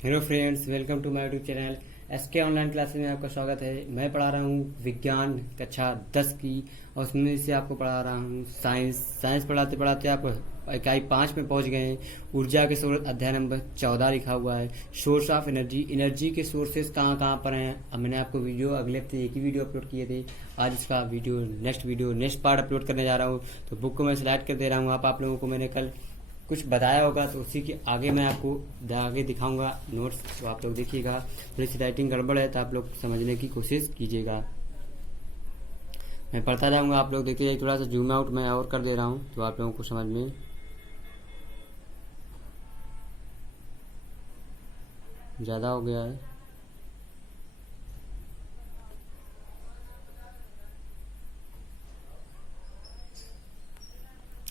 Hello friends, welcome to my YouTube channel SK online classes में आपका स्वागत है। मैं पढ़ा रहा हूँ विज्ञान कक्षा 10 की और उसमें से आपको पढ़ा रहा हूँ साइंस पढ़ाते पढ़ाते आप इकाई 5 में पहुंच गए हैं। ऊर्जा के स्रोत अध्याय नंबर 14 लिखा हुआ है, सोर्स ऑफ एनर्जी के सोर्सेस कहाँ कहाँ पर हैं। अब मैंने आपको वीडियो अगले हफ्ते एक ही वीडियो अपलोड किए थे। आज इसका नेक्स्ट पार्ट अपलोड करने जा रहा हूँ। तो बुक को मैं सिलेक्ट कर दे रहा हूँ। आप लोगों को मैंने कल कुछ बताया होगा तो उसी के आगे मैं आपको आगे दिखाऊंगा नोट्स, तो आप लोग देखिएगा। थोड़ी सी राइटिंग गड़बड़ है तो आप लोग समझने की कोशिश कीजिएगा। मैं पढ़ता जाऊंगा, आप लोग देखते जाइए। थोड़ा सा जूम आउट मैं और कर दे रहा हूँ तो आप लोगों को समझ में ज़्यादा हो गया है।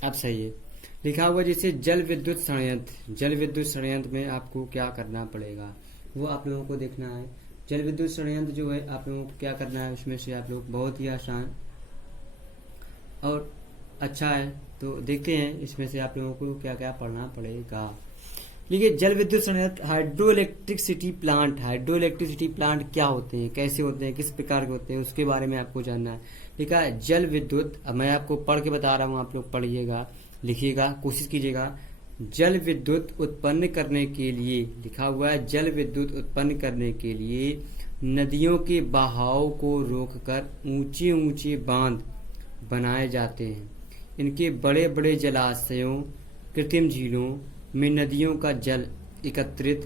अब सही है। लिखा हुआ जैसे जल विद्युत संयंत्र में आपको क्या करना पड़ेगा वो आप लोगों को देखना है। जल विद्युत संयंत्र जो है आप लोगों को क्या करना है, उसमें से आप लोग बहुत ही आसान और अच्छा है। तो देखते हैं इसमें से आप लोगों को क्या क्या पढ़ना पड़ेगा। देखिए, जल विद्युत संयंत्र हाइड्रो इलेक्ट्रिसिटी प्लांट क्या होते हैं, कैसे होते हैं, किस प्रकार के होते हैं, उसके बारे में आपको जानना है। ठीक है, जल विद्युत, अब मैं आपको पढ़ के बता रहा हूँ, आप लोग पढ़िएगा, लिखिएगा, कोशिश कीजिएगा। जल विद्युत उत्पन्न करने के लिए, लिखा हुआ है, जल विद्युत उत्पन्न करने के लिए नदियों के बहाव को रोककर ऊंचे ऊंचे बांध बनाए जाते हैं। इनके बड़े बड़े जलाशयों, कृत्रिम झीलों में नदियों का जल एकत्रित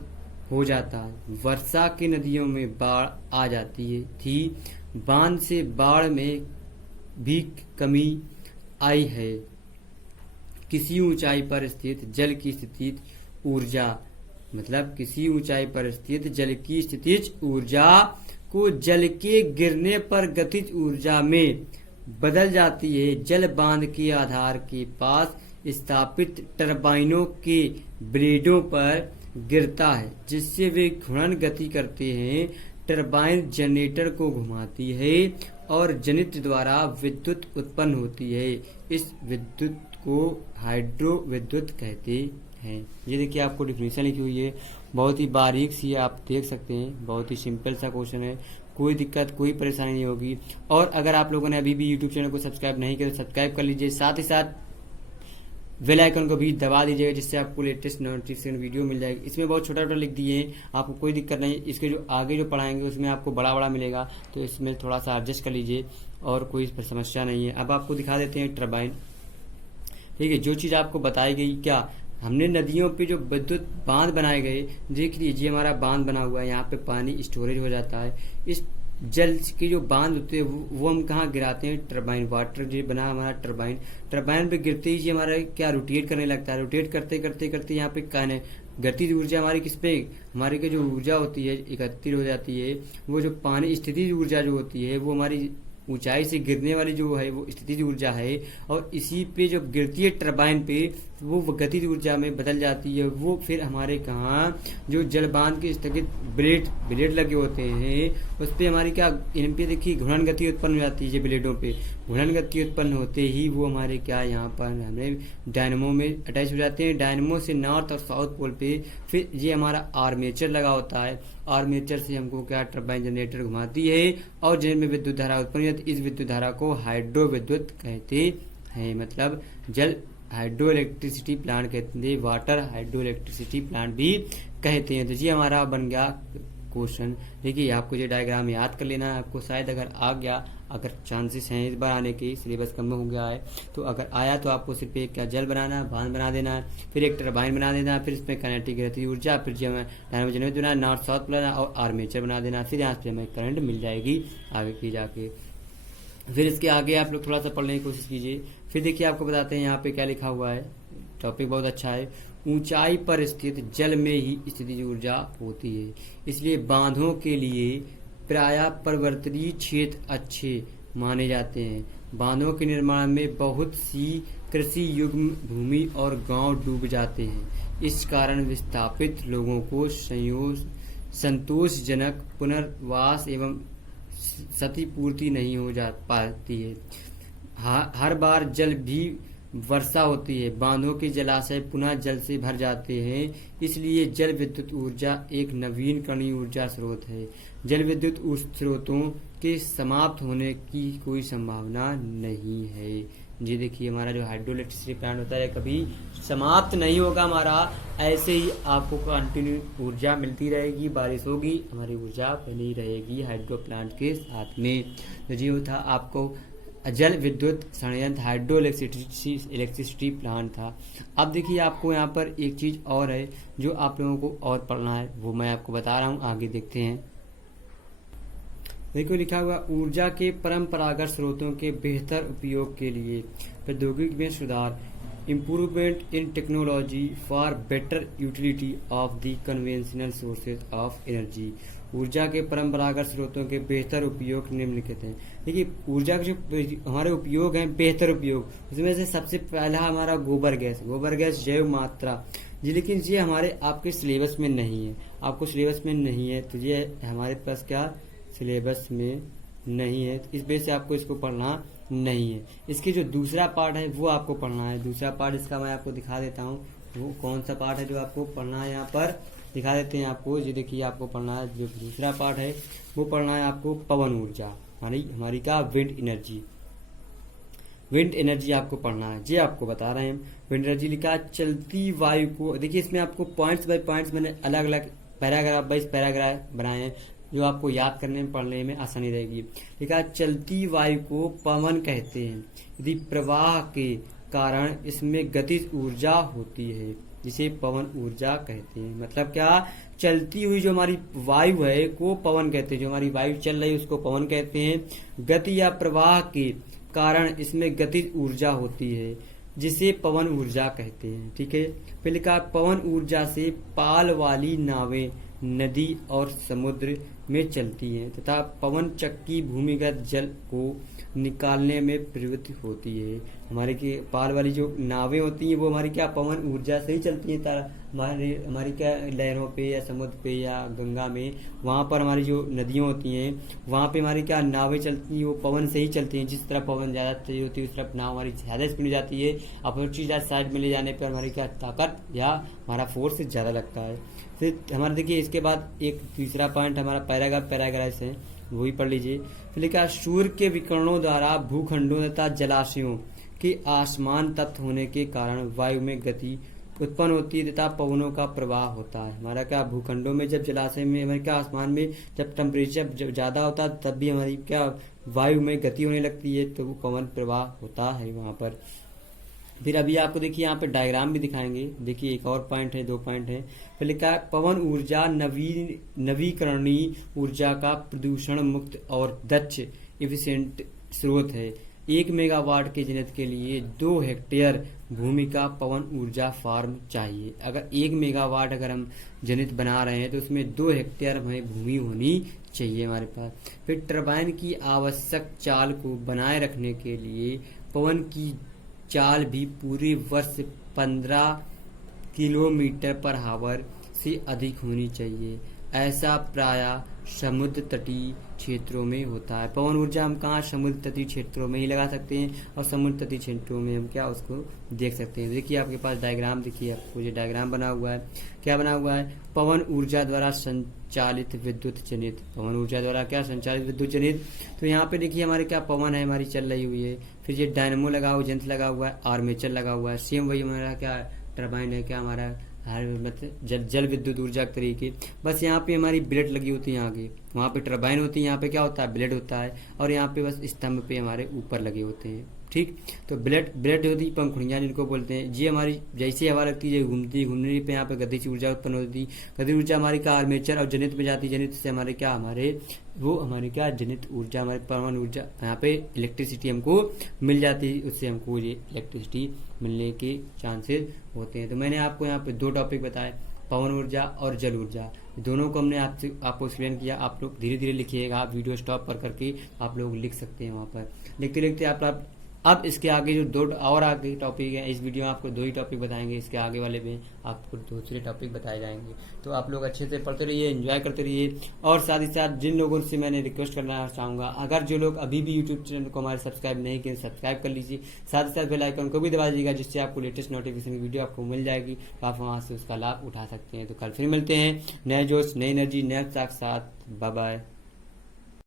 हो जाता है। वर्षा की नदियों में बाढ़ आ जाती है थी। बांध से बाढ़ में भी कमी आई है। किसी ऊंचाई पर स्थित जल की स्थितिज ऊर्जा, मतलब किसी ऊंचाई पर स्थित जल की स्थितिज ऊर्जा को जल के गिरने पर गतिज ऊर्जा में बदल जाती है। जल बांध के आधार के पास स्थापित टरबाइनों के ब्लेडों पर गिरता है, जिससे वे घूर्णन गति करते हैं। टरबाइन जनरेटर को घुमाती है और जनित्र द्वारा विद्युत उत्पन्न होती है। इस विद्युत को हाइड्रो विद्युत कहते हैं। ये देखिए, आपको डिफिनेशन लिखी हुई है, बहुत ही बारीक सी है, आप देख सकते हैं। बहुत ही सिंपल सा क्वेश्चन है, कोई दिक्कत कोई परेशानी नहीं होगी। और अगर आप लोगों ने अभी भी यूट्यूब चैनल को सब्सक्राइब नहीं किया तो सब्सक्राइब कर लीजिए, साथ ही साथ बेल आइकन को भी दबा दीजिएगा, जिससे आपको लेटेस्ट नोटिफिकेशन वीडियो मिल जाएगी। इसमें बहुत छोटा छोटा लिख दिए हैं, आपको कोई दिक्कत नहीं। इसके जो आगे जो पढ़ाएंगे उसमें आपको बड़ा बड़ा मिलेगा, तो इसमें थोड़ा सा एडजस्ट कर लीजिए और कोई समस्या नहीं है। अब आपको दिखा देते हैं टरबाइन। ठीक है, जो चीज़ आपको बताई गई, क्या हमने नदियों पे जो विद्युत बांध बनाए गए, देख लीजिए हमारा बांध बना हुआ है, यहाँ पे पानी स्टोरेज हो जाता है। इस जल के जो बांध होते हैं वो हम कहाँ गिराते हैं, टरबाइन, वाटर जो बना हमारा टरबाइन पे गिरते ही हमारा क्या रोटेट करने लगता है। रोटेट करते करते करते यहाँ पे कहने गतिज ऊर्जा हमारी किस पे, हमारी की जो ऊर्जा होती है एकत्रित हो जाती है। वो जो पानी स्थितिज ऊर्जा जो होती है वो हमारी ऊंचाई से गिरने वाली जो है वो स्थितिज ऊर्जा है, और इसी पे जो गिरती है टरबाइन पे वो गतिज ऊर्जा में बदल जाती है। वो फिर हमारे कहाँ जो जल बांध के स्थगित ब्लेड लगे होते हैं उस पे हमारी क्या, इन पे देखिए घूर्णन गति उत्पन्न हो जाती है। ब्लेडों पे घूर्णन गति उत्पन्न होते ही वो हमारे क्या, यहाँ पर हमें डायनमो में अटैच हो जाते हैं। डायनमो से नॉर्थ और साउथ पोल पे फिर ये हमारा आर्मेचर लगा होता है। आर्मेचर से हमको क्या, टरबाइन जनरेटर घुमाती है और जिनमें विद्युत धारा उत्पन्न होती है। इस विद्युत धारा को हाइड्रो विद्युत कहते हैं, मतलब जल हाइड्रो इलेक्ट्रिसिटी प्लांट कहते हैं, वाटर हाइड्रो इलेक्ट्रिसिटी प्लांट भी कहते हैं। तो जी हमारा बन गया क्वेश्चन। देखिए, आपको ये डायग्राम याद कर लेना है। आपको शायद अगर आ गया, अगर चांसेस हैं इस बार आने के, सिलेबस कम हो गया है, तो अगर आया तो आपको सिर्फ एक क्या, जल बनाना है, बांध बना देना है, फिर एक टरबाइन बना देना है, फिर इसमें काइनेटिक गतिज ऊर्जा, फिर जो है डायनामो जनरेटर बनाना, नॉर्थ साउथ बनाना और आर्मेचर बना देना। फिर यहाँ से हमें करंट मिल जाएगी आगे की जाके। फिर इसके आगे आप लोग थोड़ा सा पढ़ने की कोशिश कीजिए। फिर देखिए, आपको बताते हैं यहाँ पे क्या लिखा हुआ है। टॉपिक बहुत अच्छा है। ऊंचाई पर स्थित जल में ही स्थितिज ऊर्जा होती है, इसलिए बांधों के लिए प्रायः पर्वतीय क्षेत्र अच्छे माने जाते हैं। बांधों के निर्माण में बहुत सी कृषि युग्म भूमि और गांव डूब जाते हैं। इस कारण विस्थापित लोगों को संतोषजनक पुनर्वास एवं क्षतिपूर्ति नहीं हो जा पाती है। हर बार जल भी वर्षा होती है, बांधों के जलाशय पुनः जल से भर जाते हैं, इसलिए जल विद्युत ऊर्जा एक नवीनकरणीय ऊर्जा स्रोत है। जल विद्युत स्रोतों के समाप्त होने की कोई संभावना नहीं है। जी देखिए, हमारा जो हाइड्रो इलेक्ट्रिसिटी प्लांट होता है कभी समाप्त नहीं होगा हमारा, ऐसे ही आपको कंटिन्यू ऊर्जा मिलती रहेगी, बारिश होगी, हमारी ऊर्जा बनी रहेगी हाइड्रो प्लांट के साथ में। तो जी था आपको जल विद्युत संयंत्र हाइड्रो इलेक्ट्रिसिटी प्लांट था। अब देखिए आपको यहाँ पर एक चीज और है जो आप लोगों को और पढ़ना है, वो मैं आपको बता रहा हूँ, आगे देखते हैं। देखो लिखा हुआ, ऊर्जा के परंपरागत स्रोतों के बेहतर उपयोग के लिए प्रौद्योगिकी में सुधार, improvement in technology for better utility of the conventional sources of energy. ऊर्जा के परंपरागत स्रोतों के बेहतर उपयोग निम्नलिखित हैं। देखिए ऊर्जा के जो हमारे उपयोग हैं, बेहतर उपयोग, उसमें से सबसे पहला हमारा गोबर गैस जैव मात्रा जी, लेकिन ये हमारे आपके सिलेबस में नहीं है, आपको सिलेबस में नहीं है, तो ये हमारे पास क्या सिलेबस में नहीं है, तो इस वजह से आपको इसको पढ़ना नहीं है। इसके जो दूसरा पार्ट है वो आपको पढ़ना है। दूसरा पार्ट इसका मैं आपको दिखा देता हूँ, वो कौन सा पार्ट है जो आपको पढ़ना है, यहाँ पर दिखा देते हैं आपको। ये देखिए आपको पढ़ना है, जो दूसरा पार्ट है वो पढ़ना है आपको पवन ऊर्जा, हमारी क्या विंड एनर्जी आपको पढ़ना है। ये आपको बता रहे हैं विंड एनर्जी लिखा, चलती वायु को, देखिए इसमें आपको पॉइंट्स बाय पॉइंट्स मैंने अलग अलग पैराग्राफ बाइज पैराग्राफ बनाए हैं जो आपको याद करने में पढ़ने में आसानी रहेगी। लिखा, चलती वायु को पवन कहते हैं यदि प्रवाह के कारण इसमें गतिज ऊर्जा होती है, जिसे पवन ऊर्जा कहते हैं। मतलब क्या, चलती हुई जो हमारी वायु है को पवन कहते हैं, जो हमारी वायु चल रही है उसको पवन कहते हैं। गति या प्रवाह के कारण इसमें गतिज ऊर्जा होती है, जिसे पवन ऊर्जा कहते हैं। ठीक है, फिर लिखा, पवन ऊर्जा से पाल वाली नावें नदी और समुद्र में चलती हैं तथा पवन चक्की भूमिगत जल को निकालने में प्रवृत्त होती है। हमारे के पाल वाली जो नावें होती हैं वो हमारी क्या पवन ऊर्जा से ही चलती हैं। हमारी क्या लहरों पे या समुद्र पे या गंगा में, वहां पर हमारी जो नदियां होती हैं वहां पे हमारी क्या नावें चलती हैं, वो पवन से ही चलती हैं। जिस तरफ पवन ज्यादा तेज होती है उस तरफ नाव हमारी ज्यादा स्पीड जाती है, अपोजिट साइड में ले जाने पर हमारी क्या ताकत या हमारा फोर्स ज्यादा लगता है। फिर हमारा देखिए इसके बाद एक तीसरा पॉइंट हमारा पैराग्राफ है, वही पढ़ लीजिए। फिर लिखा, सूर्य के विकिरणों द्वारा भूखंडों तथा जलाशयों के आसमान तप्त होने के कारण वायु में गति उत्पन्न होती है तथा पवनों का प्रवाह होता है। हमारा क्या भूखंडों में जब जलाशय में हमारे क्या आसमान में जब टेम्परेचर ज्यादा होता है तब भी हमारी क्या वायु में गति होने लगती है, तो वो पवन प्रवाह होता है वहां पर। फिर अभी आपको देखिए यहाँ पे डायग्राम भी दिखाएंगे। देखिए एक और पॉइंट है, 2 पॉइंट है। फिर लिखा है, पवन ऊर्जा नवीकरणीय ऊर्जा का प्रदूषण मुक्त और दक्ष इफिशिएंट स्रोत है। 1 मेगावाट के जनरेट के लिए 2 हेक्टेयर भूमि का पवन ऊर्जा फार्म चाहिए। अगर 1 मेगावाट अगर हम जनरेट बना रहे हैं तो उसमें 2 हेक्टेयर हमें भूमि होनी चाहिए हमारे पास। फिर टरबाइन की आवश्यक चाल को बनाए रखने के लिए पवन की चाल भी पूरे वर्ष 15 किलोमीटर पर आवर से अधिक होनी चाहिए। ऐसा प्रायः समुद्र तटीय क्षेत्रों में होता है। पवन ऊर्जा हम कहाँ समुद्र तटीय क्षेत्रों में ही लगा सकते हैं, और समुद्र तटीय क्षेत्रों में हम क्या उसको देख सकते हैं। देखिए आपके पास डायग्राम, देखिए आपको ये डायग्राम बना हुआ है। क्या बना हुआ है, पवन ऊर्जा द्वारा संचालित विद्युत जनित, पवन ऊर्जा द्वारा क्या संचालित विद्युत जनित। तो यहाँ पे देखिए हमारे क्या पवन है, हमारी चल रही हुई है। फिर ये डायनमो लगा हुआ, यंत्र लगा हुआ है, आर्मेचर लगा हुआ है। सेम वही हमारा क्या टरबाइन है, क्या हमारा मतलब जल विद्युत ऊर्जा के तरीके। बस यहाँ पे हमारी ब्लेड लगी होती है आगे, वहाँ पे टरबाइन होती है, यहाँ पे क्या होता है ब्लेड होता है, और यहाँ पे बस स्तंभ पे हमारे ऊपर लगे होते हैं। ठीक, तो ब्लेड होती है पंखुड़ियाँ जिनको बोलते हैं। ये हमारी जैसे हवा लगती है घूमने पे यहाँ पे गतिज ऊर्जा उत्पन्न होती है। गतिज ऊर्जा हमारी क्या आर्मेचर और जनित में जाती है। जनित से हमारे क्या हमारी क्या जनित ऊर्जा, हमारे पवन ऊर्जा, यहाँ पे इलेक्ट्रिसिटी हमको मिल जाती है, उससे हमको ये इलेक्ट्रिसिटी मिलने के चांसेस होते हैं। तो मैंने आपको यहाँ पे 2 टॉपिक बताए, पवन ऊर्जा और जल ऊर्जा, दोनों को हमने आपको एक्सप्लेन किया। आप लोग धीरे धीरे लिखिएगा, आप वीडियो स्टॉप पर करके आप लोग लिख सकते हैं। वहाँ पर लिखते लिखते आप अब इसके आगे जो दो और आगे टॉपिक है, इस वीडियो में आपको 2 ही टॉपिक बताएंगे, इसके आगे वाले में आपको दूसरे टॉपिक बताए जाएंगे। तो आप लोग अच्छे से पढ़ते रहिए, एंजॉय करते रहिए। और साथ ही साथ जिन लोगों से मैंने रिक्वेस्ट करना चाहूँगा, अगर जो लोग अभी भी यूट्यूब चैनल को हमारे सब्सक्राइब नहीं किए, सब्सक्राइब कर लीजिए। साथ ही साथ बेल आइकन को भी दबा दीजिएगा, जिससे आपको लेटेस्ट नोटिफिकेशन की वीडियो आपको मिल जाएगी, तो आप वहाँ से उसका लाभ उठा सकते हैं। तो कल फिर मिलते हैं नए जोश, नई एनर्जी, नए उत्साह के साथ। Bye bye.